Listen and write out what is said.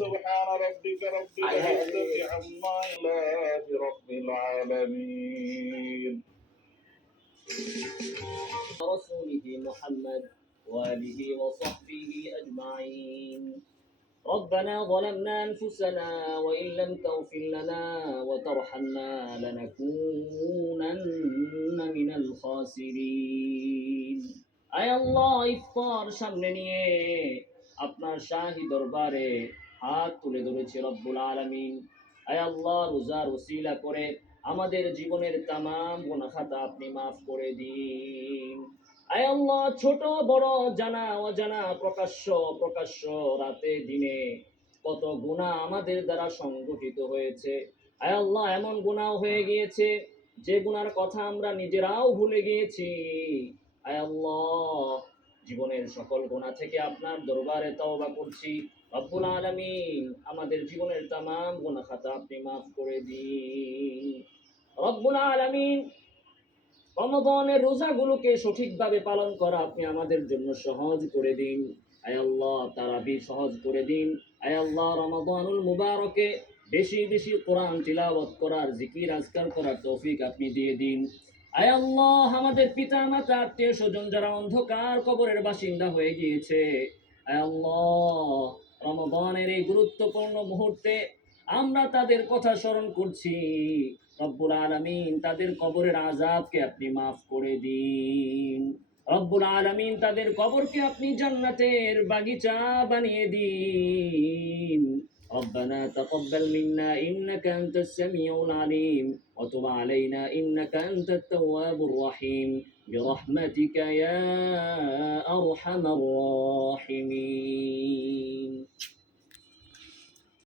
سبحان ربك رب العزة عما لله رب العالمين رسوله محمد وآله وصحبه أجمعين. ربنا ظلمنا أنفسنا وإن لم تغفر لنا وترحمنا لنكونن من الخاسرين. আয় আল্লাহ, ইফতার সামনে নিয়ে আপনার শাহী দরবারে হাত তুলে ধরেছি রব্বুল আলামিন। আয় আল্লাহ, রোজার ওসিলা করে আমাদের জীবনের তামাম গুনাহ খাতা আপনি মাফ করে দিন। আয় আল্লাহ, ছোট বড় জানা অজানা প্রকাশ্য রাতে দিনে কত গুনাহ আমাদের দ্বারা সংগঠিত হয়েছে। আয় আল্লাহ, এমন গুনাহ হয়ে গিয়েছে যে গুনার কথা আমরা নিজেরাও ভুলে গিয়েছি। আয় আল্লাহ, জীবনের সকল গুনাহ থেকে আপনার দরবারে তওবা করছি। রব্বুল আলামিন, আমাদের জীবনের তামাম গুনাহ খাতা আপনি মাফ করে দিন। রব্বুল আলামিন, রমাদানের রোজাগুলোকে সঠিকভাবে পালন করা আপনি আমাদের জন্য সহজ করে দিন। আয় আল্লাহ, তারাবি সহজ করে দিন। আয় আল্লাহ, রমাদানুল মুবারকে বেশি বেশি কোরআন তিলাওয়াত করার, জিকির আজকার করার তৌফিক আপনি দিয়ে দিন। আয় আল্লাহ, আমাদের পিতা মাতা আত্মীয় স্বজন যারা অন্ধকার কবরের বাসিন্দা হয়ে গিয়েছে, আয় আল্লাহ, রমাদানের এই গুরুত্বপূর্ণ মুহূর্তে আমরা তাদের কথা স্মরণ করছি। রব্বুল আলামিন, তাদের কবরের আযাবকে আপনি মাফ করে দিন। রব্বুল আলামিন, তাদের কবরকে আপনি জান্নাতের বাগিচা বানিয়ে দিন। ربنا تقبل منا إنك أنت السميع العليم وتب علينا إنك أنت التواب الرحيم برحمتك يا أرحم الراحمين.